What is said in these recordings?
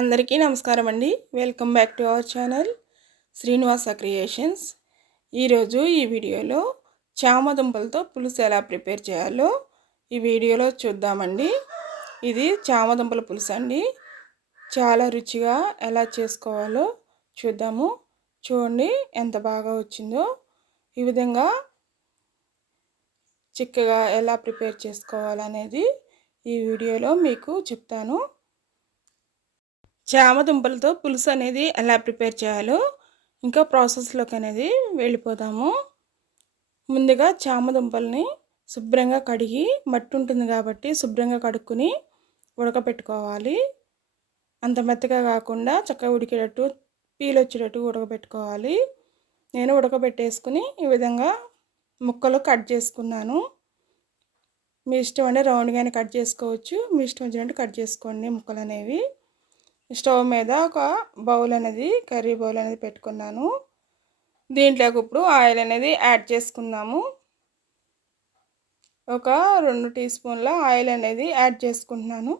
అందరికీ నమస్కారం అండి. Welcome back to our channel Srinivasa creations. ఈరోజు ఈ వీడియోలో చామదుంపలతో పులుసు ఎలా ప్రిపేర్ చేయాలో ఈ వీడియోలో చూద్దామండి. ఇది చామదుంపల పులుసు అండి. చాలా రుచిగా ఎలా చేసుకోవాలో చూద్దాము. చూడండి ఎంత బాగా వచ్చిందో. ఈ విధంగా చిక్కగా ఎలా ప్రిపేర్ చేసుకోవాలనేది ఈ వీడియోలో మీకు చెప్తాను. చామదుంపలతో పులుసు అనేది ఎలా ప్రిపేర్ చేయాలో ఇంకా ప్రాసెస్లోకి అనేది వెళ్ళిపోదాము. ముందుగా చామదుంపల్ని శుభ్రంగా కడిగి, మట్టి ఉంటుంది కాబట్టి శుభ్రంగా కడుక్కుని ఉడకబెట్టుకోవాలి. అంత మెత్తగా కాకుండా చక్కగా ఉడికేటట్టు, పీల్ వచ్చేటట్టు ఉడకబెట్టుకోవాలి. నేను ఉడకబెట్టేసుకుని ఈ విధంగా ముక్కలు కట్ చేసుకున్నాను. మీ ఇష్టం అంటే రౌండ్గానే కట్ చేసుకోవచ్చు, మీ ఇష్టం వచ్చినట్టు కట్ చేసుకోండి ముక్కలు అనేవి. స్టవ్ మీద ఒక బౌల్ అనేది, కర్రీ బౌల్ అనేది పెట్టుకున్నాను. దీంట్లోకి ఇప్పుడు ఆయిల్ అనేది యాడ్ చేసుకుందాము. ఒక 2 టీ స్పూన్ల ఆయిల్ అనేది యాడ్ చేసుకుంటున్నాను.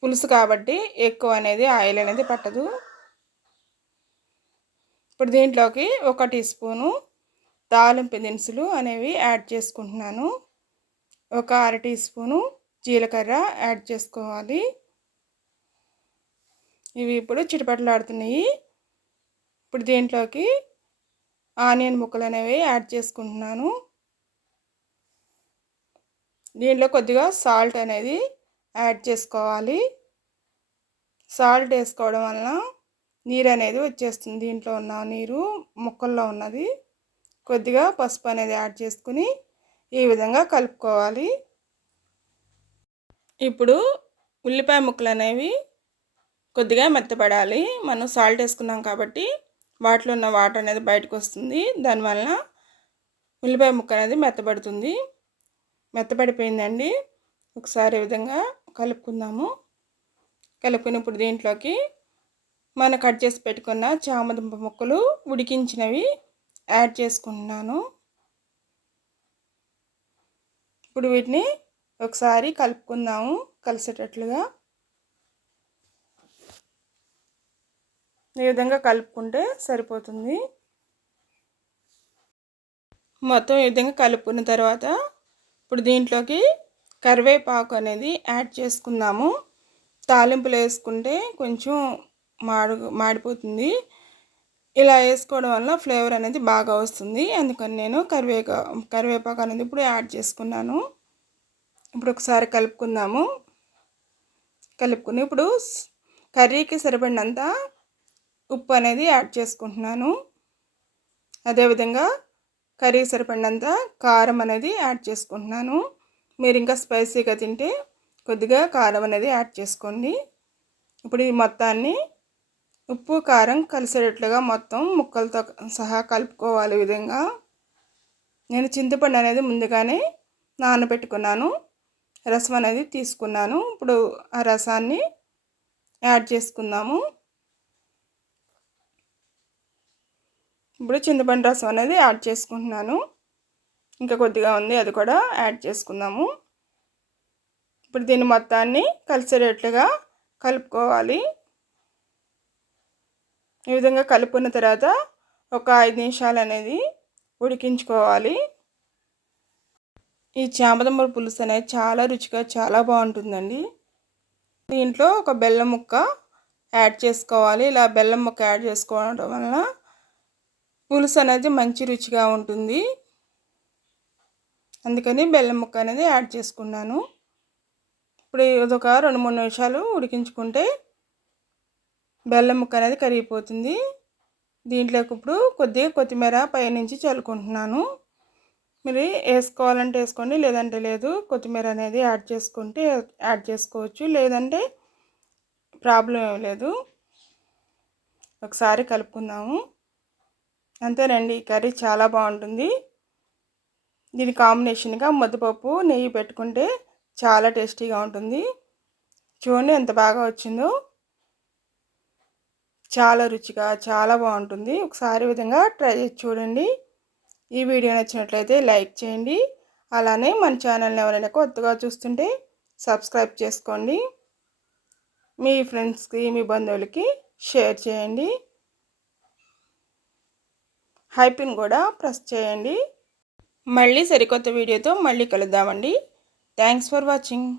పులుసు కాబట్టి ఎక్కువ అనేది ఆయిల్ అనేది పట్టదు. ఇప్పుడు దీంట్లోకి 1 టీ స్పూను తాలింపు దినుసులు అనేవి యాడ్ చేసుకుంటున్నాను. ఒక 1/2 టీ స్పూను జీలకర్ర యాడ్ చేసుకోవాలి. ఇవి ఇప్పుడు చిటపటలాడుతున్నాయి. ఇప్పుడు దీంట్లోకి ఆనియన్ ముక్కలు అనేవి యాడ్ చేసుకుంటున్నాను. దీంట్లో కొద్దిగా సాల్ట్ అనేది యాడ్ చేసుకోవాలి. సాల్ట్ వేసుకోవడం వలన నీరు అనేది వచ్చేస్తుంది. దీంట్లో ఉన్న నీరు ముక్కల్లో ఉన్నది. కొద్దిగా పసుపు అనేది యాడ్ చేసుకుని ఈ విధంగా కలుపుకోవాలి. ఇప్పుడు ఉల్లిపాయ ముక్కలు అనేవి కొద్దిగా మెత్తపడాలి. మనం సాల్ట్ వేసుకున్నాం కాబట్టి వాటిలో ఉన్న వాటర్ అనేది బయటకు వస్తుంది. దానివల్ల ఉల్లిపాయ ముక్క అనేది మెత్తబడుతుంది. మెత్తపడిపోయిందండి. ఒకసారి ఈ విధంగా కలుపుకుందాము. కలుపుకుని ఇప్పుడు దీంట్లోకి మనం కట్ చేసి పెట్టుకున్న చామదుంప ముక్కలు ఉడికించినవి యాడ్ చేసుకుంటున్నాను. ఇప్పుడు వీటిని ఒకసారి కలుపుకుందాము కలిసేటట్లుగా. ఈ విధంగా కలుపుకుంటే సరిపోతుంది. మొత్తం ఈ విధంగా కలుపుకున్న తర్వాత ఇప్పుడు దీంట్లోకి కరివేపాకు అనేది యాడ్ చేసుకుందాము. తాలింపులు వేసుకుంటే కొంచెం మాడిపోతుంది. ఇలా వేసుకోవడం వల్ల ఫ్లేవర్ అనేది బాగా వస్తుంది. అందుకని నేను కరివేపాకు అనేది ఇప్పుడు యాడ్ చేసుకున్నాను. ఇప్పుడు ఒకసారి కలుపుకుందాము. కలుపుకుని ఇప్పుడు కర్రీకి సరిపడినంత ఉప్పు అనేది యాడ్ చేసుకుంటున్నాను. అదేవిధంగా కర్రీకి సరిపడినంత కారం అనేది యాడ్ చేసుకుంటున్నాను. మీరు ఇంకా స్పైసీగా తింటే కొద్దిగా కారం అనేది యాడ్ చేసుకోండి. ఇప్పుడు ఈ మొత్తాన్ని ఉప్పు కారం కలిసేటట్లుగా మొత్తం ముక్కలతో సహా కలుపుకోవాలి. ఈ విధంగా నేను చింతపండు అనేది ముందుగానే నానబెట్టుకున్నాను. రసం అనేది తీసుకున్నాను. ఇప్పుడు ఆ రసాన్ని యాడ్ చేసుకుందాము. ఇప్పుడు చింతపండు రసం అనేది యాడ్ చేసుకుంటున్నాను. ఇంకా కొద్దిగా ఉంది, అది కూడా యాడ్ చేసుకుందాము. ఇప్పుడు దీన్ని మొత్తాన్ని కలిసేటట్లుగా కలుపుకోవాలి. ఈ విధంగా కలుపుకున్న తర్వాత ఒక 5 నిమిషాలు అనేది ఉడికించుకోవాలి. ఈ చామదుంపల పులుసు అనేది చాలా రుచిగా చాలా బాగుంటుందండి. దీంట్లో ఒక బెల్లం ముక్క యాడ్ చేసుకోవాలి. ఇలా బెల్లం ముక్క యాడ్ చేసుకోవడం వలన పులుసు అనేది మంచి రుచిగా ఉంటుంది. అందుకని బెల్లం ముక్క అనేది యాడ్ చేసుకున్నాను. ఇప్పుడు ఇదొక 2-3 నిమిషాలు ఉడికించుకుంటే బెల్లం ముక్క అనేది కరిగిపోతుంది. దీంట్లోకి ఇప్పుడు కొద్దిగా కొత్తిమీర పైనుంచి చల్లుకుంటున్నాను. మీరు వేసుకోవాలంటే వేసుకోండి, లేదంటే లేదు. కొత్తిమీర అనేది యాడ్ చేసుకుంటే యాడ్ చేసుకోవచ్చు, లేదంటే ప్రాబ్లం ఏం లేదు. ఒకసారి కలుపుకుందాము. అంతేనండి, ఈ కర్రీ చాలా బాగుంటుంది. దీని కాంబినేషన్గా ముద్దపప్పు నెయ్యి పెట్టుకుంటే చాలా టేస్టీగా ఉంటుంది. చూడండి ఎంత బాగా వచ్చిందో. చాలా రుచిగా చాలా బాగుంటుంది. ఒకసారి విధంగా ట్రై చేసి చూడండి. ఈ వీడియో నచ్చినట్లయితే లైక్ చేయండి. అలానే మన ఛానల్ని ఎవరైనా కొత్తగా చూస్తుంటే సబ్స్క్రైబ్ చేసుకోండి. మీ ఫ్రెండ్స్కి మీ బంధువులకి షేర్ చేయండి. హైపిన్ కూడా ప్రెస్ చేయండి. మళ్ళీ సరికొత్త వీడియోతో మళ్ళీ కలుద్దామండి. Thanks for watching.